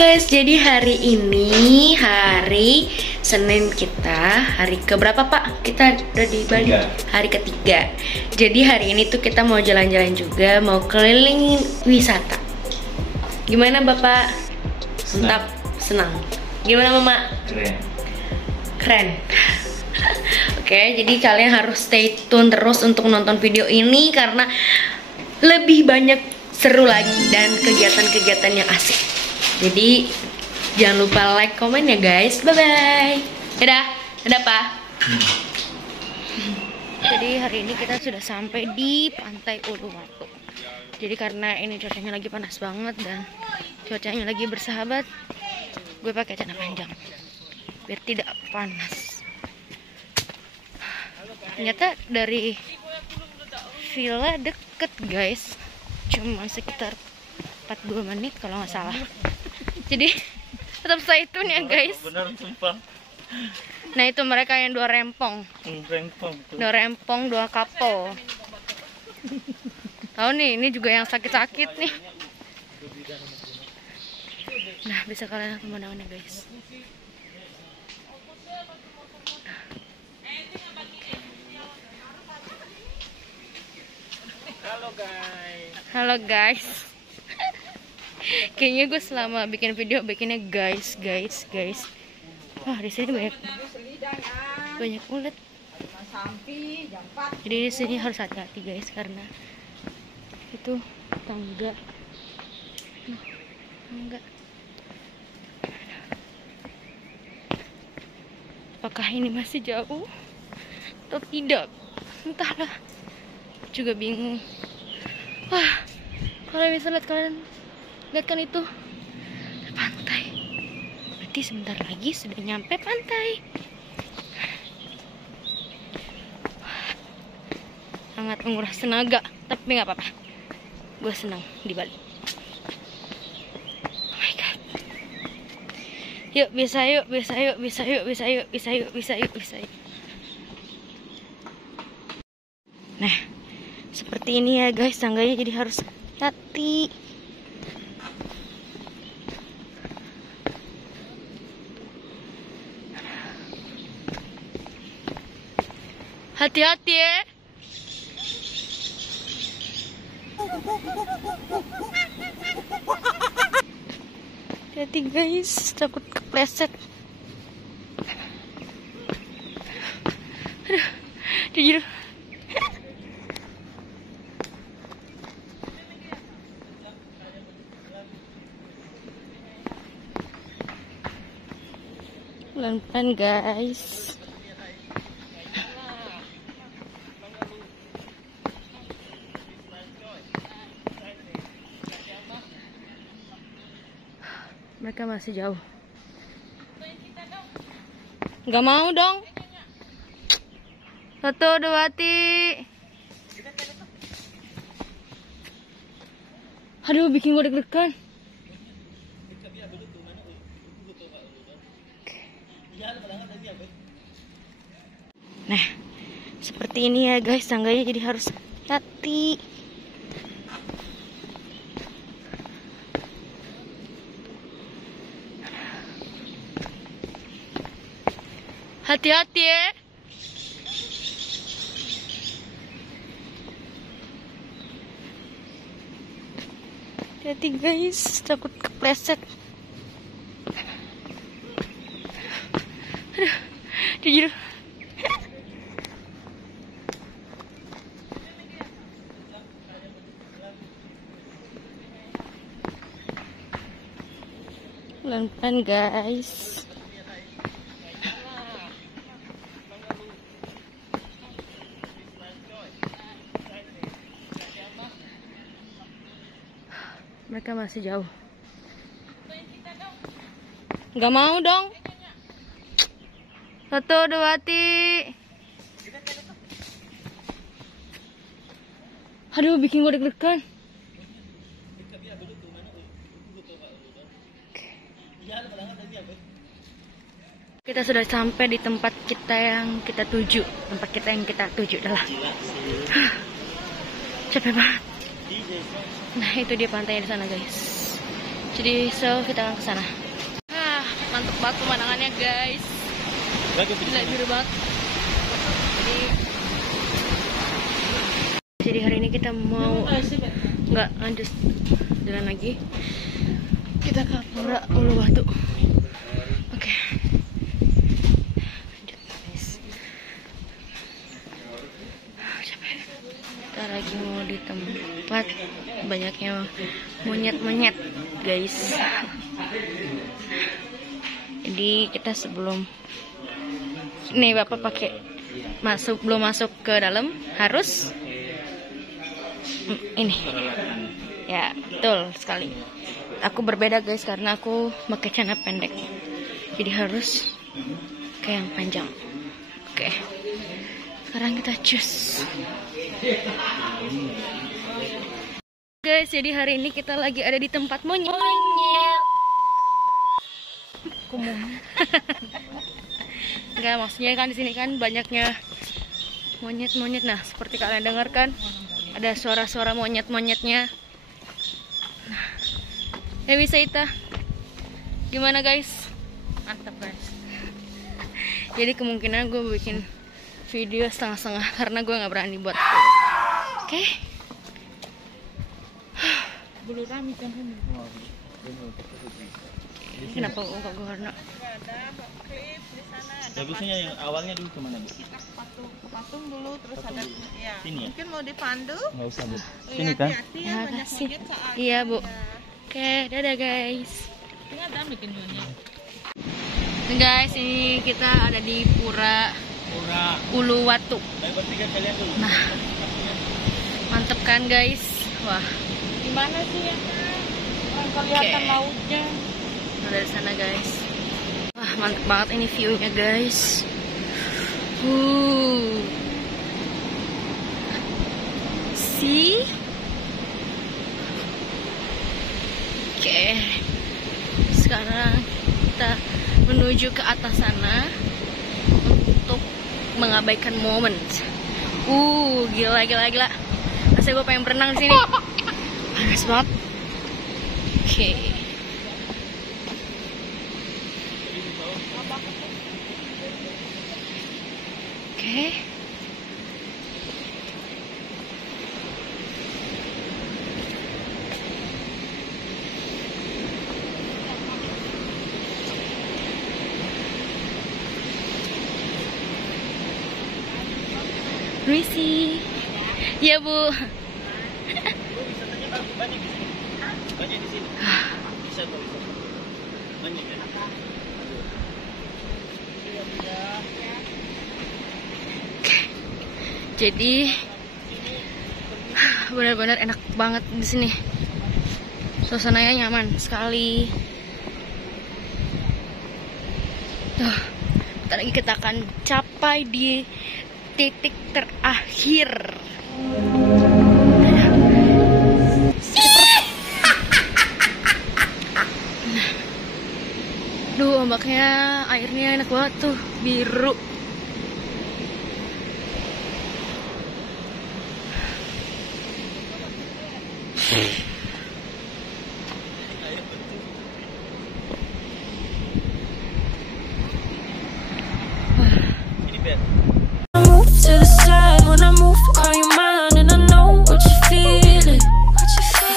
Guys, jadi hari ini hari Senin kita, hari keberapa Pak? Kita udah di Bali. Hari ketiga. Jadi hari ini tuh kita mau jalan-jalan juga, mau keliling wisata. Gimana Bapak? Mantap, senang. Gimana Mama? Keren. Keren. Oke, jadi kalian harus stay tune terus untuk nonton video ini karena lebih banyak seru lagi dan kegiatan-kegiatan yang asik. Jadi jangan lupa like, komen ya guys. Bye bye. Dadah, dadah Pak. Jadi hari ini kita sudah sampai di Pantai Uluwatu. Jadi karena ini cuacanya lagi panas banget dan cuacanya lagi bersahabat, gue pakai celana panjang biar tidak panas. Ternyata dari villa deket guys, cuma sekitar 42 menit kalau nggak salah. Jadi tetap stay tune ya guys. Bener sumpah. Nah itu mereka yang dua rempong. Dua rempong, dua couple. Tahu nih, ini juga yang sakit-sakit nih. Nah bisa kalian lihat pemandangannya guys. Halo guys. Kayaknya gue selama bikin video bikinnya guys. Wah di sini banyak ulet. Jadi di sini harus hati-hati guys karena itu tangga. Apakah ini masih jauh atau tidak? Entahlah. Juga bingung. Wah, kalau bisa lihat kan itu ada pantai. Berarti sebentar lagi sudah nyampe pantai. Sangat menguras tenaga, tapi nggak apa-apa. Gue senang di Bali. Oh my god. Yuk, bisa yuk. Nah, seperti ini ya guys tangganya, jadi harus hati. Hati-hati ya. Hati guys, takut kepleset. Aduh, jujur. Pelan-pelan guys. Mereka masih jauh. Gak mau dong. Satu, dua, hati. Aduh, bikin gue deg-degan. Nah, seperti ini ya guys tangganya, jadi harus hati. Hati-hati ya. Hati-hati guys, takut kepleset. Aduh, jujur. Pelan-pelan guys. Mereka masih jauh. Gak mau dong. Satu, dua, hati. Aduh, bikin gue deg-degan. Kita sudah sampai di tempat kita yang kita tuju. Adalah capek banget. Nah itu dia pantainya di sana guys. Jadi kita akan ke sana. Mantep banget pemandangannya guys. Gila, biru banget. Jadi hari ini kita mau nggak lanjut jalan lagi. Kita ke Pura Uluwatu. Oke. Lanjut guys. Capek. Kita lagi mau di tempat banyaknya monyet-monyet guys. Jadi kita sebelum nih bapak pakai belum masuk ke dalam harus ini ya, betul sekali. Aku berbeda guys karena aku pakai celana pendek, jadi harus kayak yang panjang. Oke, sekarang kita cus guys. Jadi hari ini kita lagi ada di tempat monyet. Enggak, maksudnya kan di sini kan banyaknya monyet-monyet. Nah, seperti kalian dengarkan, ada suara-suara monyet-monyetnya. Nah, bisa Ita. Gimana guys? Mantap guys. Jadi kemungkinan gue bikin video setengah-setengah karena gue nggak berani buat. Oke. Bulu rami kan ini. Kenapa enggak gue karena? Bagusnya yang awalnya dulu kemana Bu? Kita ke patung dulu, terus ada ya. Sini ya? Mungkin mau dipandu? Nggak usah Bu. Sini kan? Ya, banyak monyet soalnya. Iya Bu. Oke, dadah guys. Ini ada bikin monyet. Guys, ini kita ada di Pura Uluwatu. Nah, mantep kan guys? Wah. Gimana sih ya? Orang kelihatan lautnya. Nah, dari sana guys. Wah, mantep banget ini view-nya guys. See? Oke. Sekarang kita menuju ke atas sana untuk mengabaikan momen. Gila. Rasanya gue pengen berenang di sini. Panas banget. Oke. Permisi. Iya Bu. Banyak di sini. Bisa kok. Banyak ya. Jadi benar-benar enak banget di sini. Suasananya nyaman sekali. Tuh, bentar lagi kita akan capai di titik terakhir. Duh, ombaknya, airnya enak banget tuh, biru.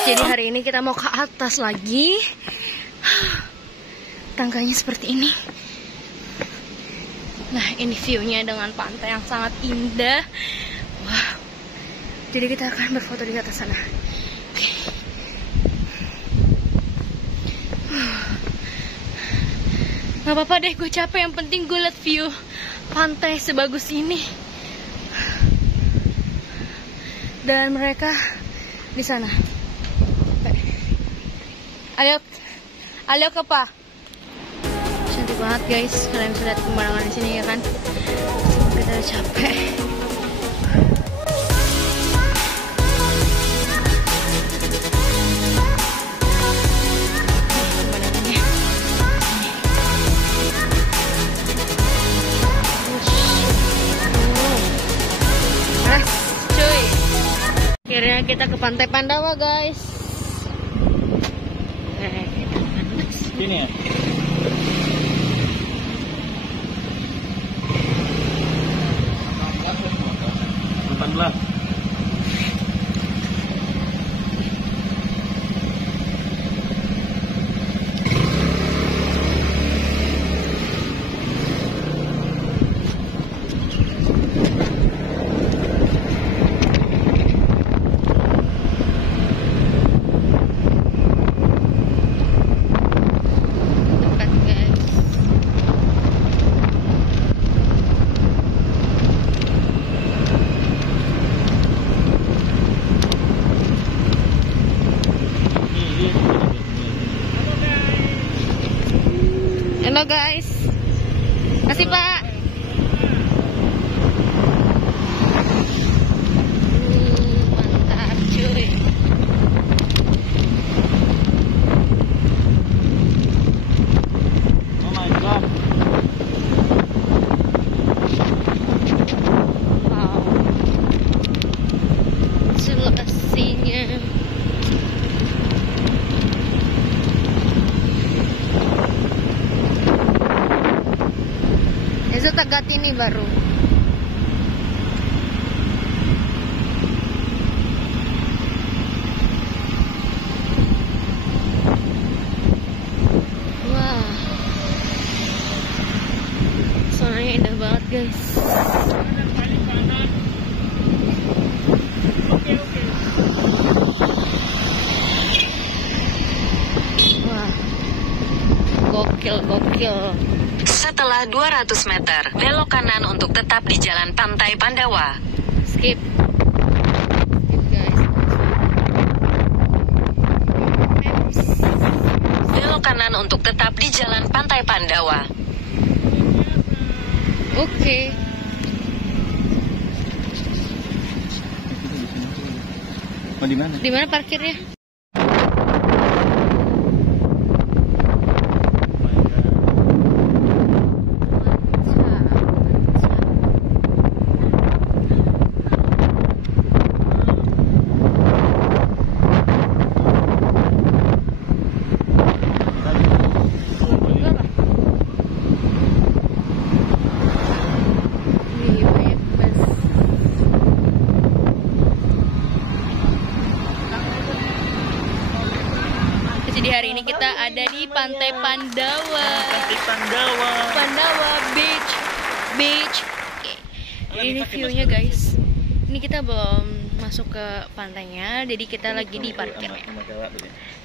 Jadi hari ini kita mau ke atas lagi. Tangganya seperti ini. Nah, ini view-nya dengan pantai yang sangat indah. Wow. Jadi kita akan berfoto di atas sana. Oke. Gak apa-apa deh, gue capek. Yang penting gue liat view pantai sebagus ini. Dan mereka di sana. Ayo ke apa? Cantik banget guys, kalian bisa lihat pemandangan di sini ya kan. Kita udah capek. Pemandangannya. Cuy. Akhirnya kita ke Pantai Pandawa guys. Sini ya. 18. Dekat guys. Halo guys. Kasih Pak. Mantap cuy. Oh my god. Wow. Lokasinya. Itu Tagat ini baru. Wah. Soalnya indah banget guys. Wah. Gokil. Setelah 200 meter, belok kanan untuk tetap di Jalan Pantai Pandawa. Skip guys. Belok kanan untuk tetap di Jalan Pantai Pandawa. Oke. Oh, di mana? Di mana parkirnya? Wih, banyak bus. Jadi hari ini kita ada di Pantai Pandawa. Pantai Pandawa. Pandawa Beach. Oke. Ini view-nya guys. Ini kita belum masuk ke pantainya, jadi kita lagi di parkirnya.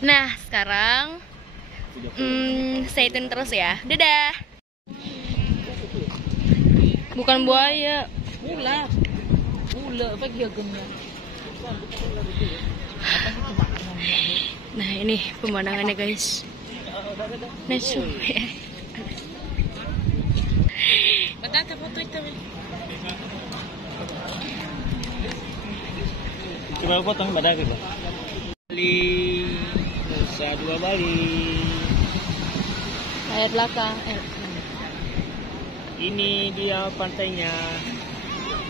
Nah, sekarang stay tune terus ya. Dadah. Bukan buaya. Ula bagi agungnya. Nah, ini pemandangannya guys. Nice. Batata foto itu. Coba potong badak gitu. Bali, Nusa Dua Bali. Layar belakang. Ini dia pantainya.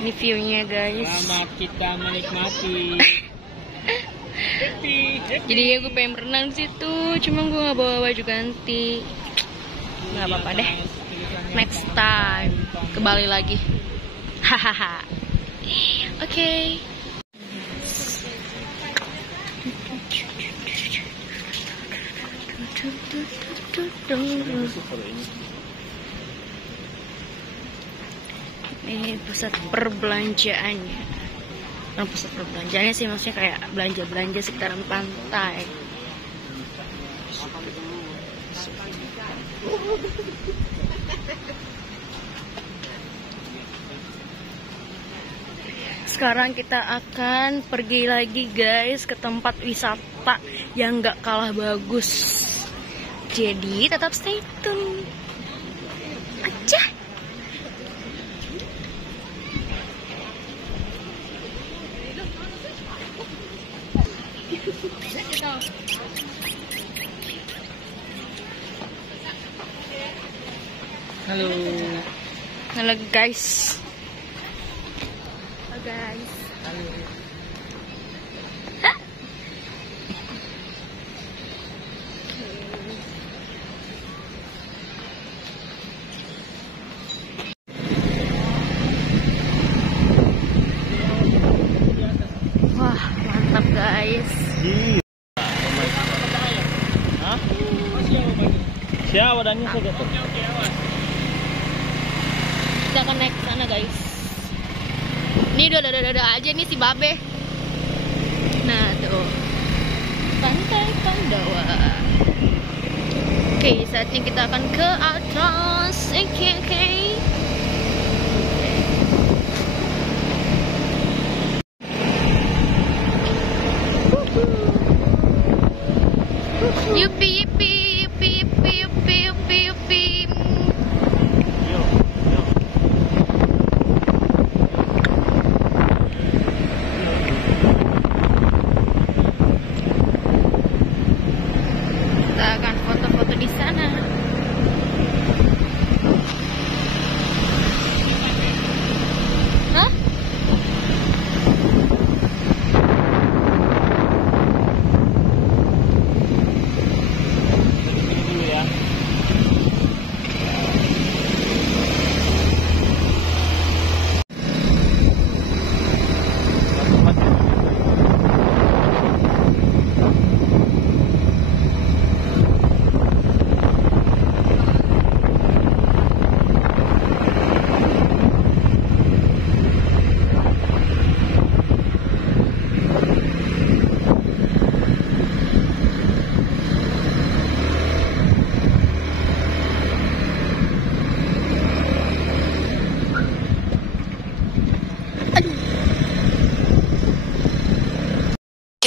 Ini view-nya guys. Selamat kita menikmati. Happy. Jadi ya gue pengen berenang di situ, cuma gue nggak bawa baju ganti. Nggak apa-apa deh. Next time ke Bali lagi. Hahaha. Oke. Ini pusat perbelanjaannya. Bukan pusat perbelanjaannya sih, maksudnya kayak belanja-belanja sekitaran pantai. Sekarang kita akan pergi lagi guys ke tempat wisata yang gak kalah bagus. Jadi tetap stay tune aja. Halo. Halo guys. Halo guys. Siapa wadahnya saja tuh. Kita akan naik ke sana guys. Ini udah aja nih si Babe. Nah tuh Pantai Pandawa. Oke, saatnya kita akan ke atas. Oke. Yupi. Kita akan foto-foto di sana. Hah? Dulu ya.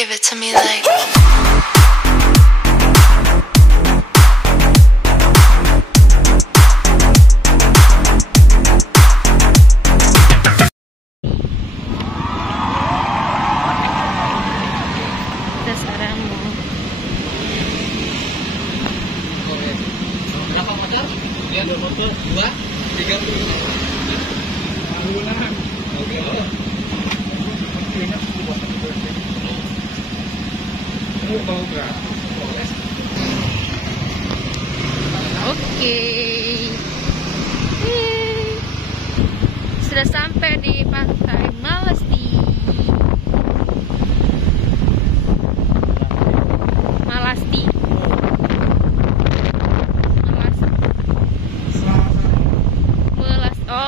Give it to me like. Kita sekarang mau Apa modal? Lihat dua motor, 2, 3 Oke. Sudah sampai di Pantai Malasti.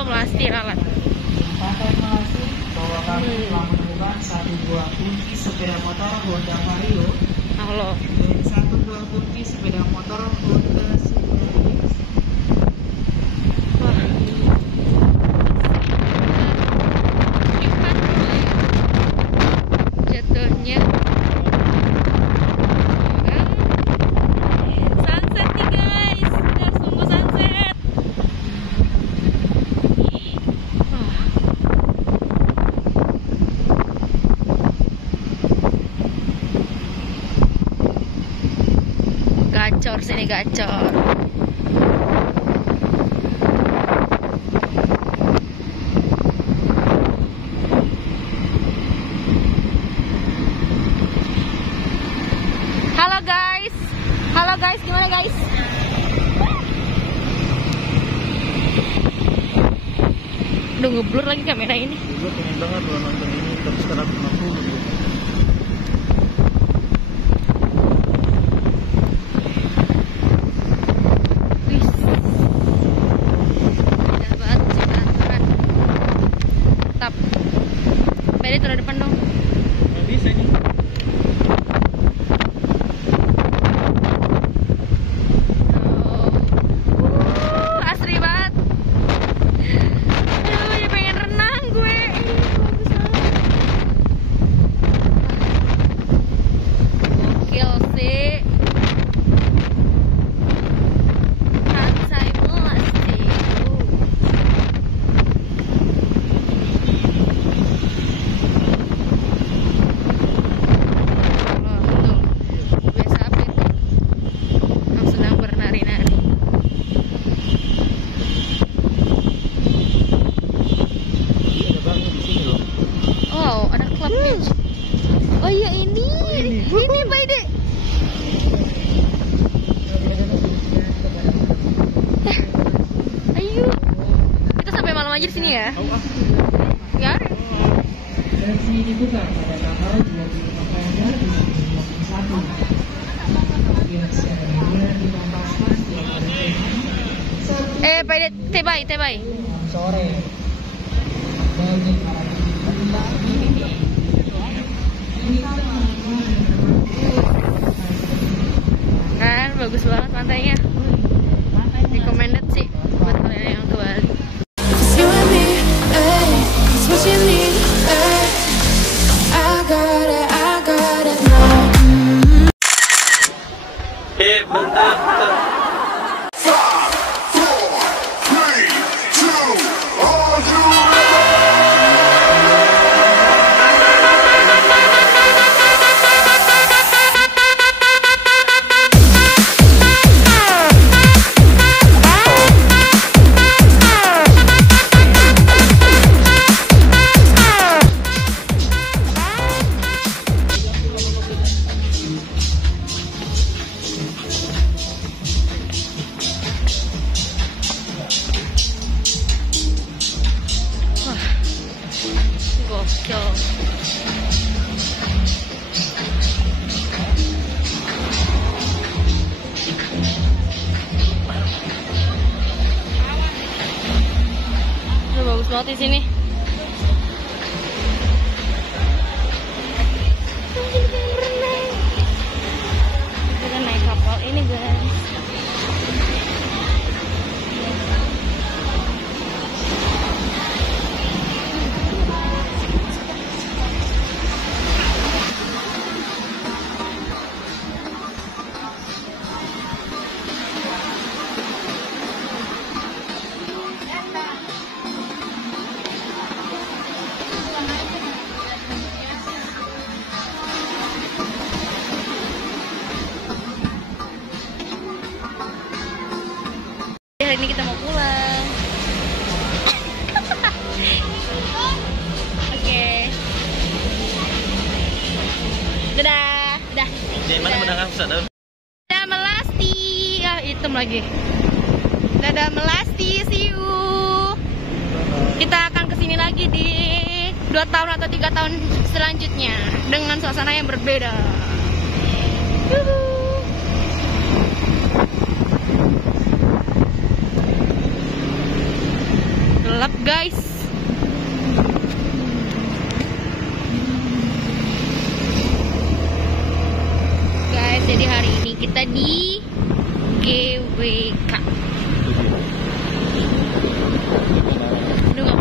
Melasti lalat. Pantai Malasti, bahwa kami telah menemukan 1 buah kunci sepeda motor Honda Vario Allah. dan 1 buah kunci sepeda motor Honda Civic. Wah. Jatuhnya sunset nih guys. Kita harus tunggu sunset. Wah. Gacor sini gacor. Halo guys, gimana guys? Udah ngeblur lagi kamera ini. Gue pengen banget lo nonton ini tapi sekarang 50 gitu. Wis. Indah banget sih penasaran. Mantap. Pede taruh depan dong. Nggak bisa nih. Asri banget. Aduh, ya pengen renang gue. Bagus banget. Gokil sih. Pantai Malasti. Loh, tuh. Biasa apa itu? Yang sedang bernari-nari. Ada banget di sini loh. Oh, ada klubnya. Oh iya ini. Ini Pak Ide. Ayo. Kita sampai malam aja di sini ya. Ya. Seleksi dibuka pada tanggal 25 November 2021. Biasa di Kompas Tebay. Sore. Kan bagus banget pantainya. Recommended sih buat kalian yang ke Bali. It's you and me, ay, it's what you need, ay. I got it now. Gokil. Bagus banget di sini. Kita naik kapal ini, guys. Hari ini kita mau pulang. Oke. Dadah. Di mana mendengar sadar? Dadah Melasti. Ah, hitam lagi. Dadah Melasti, see you. Kita akan kesini lagi di 2 tahun atau 3 tahun selanjutnya dengan suasana yang berbeda. Yuhu. Gelap, guys. Guys, jadi hari ini kita di GWK. Aduh,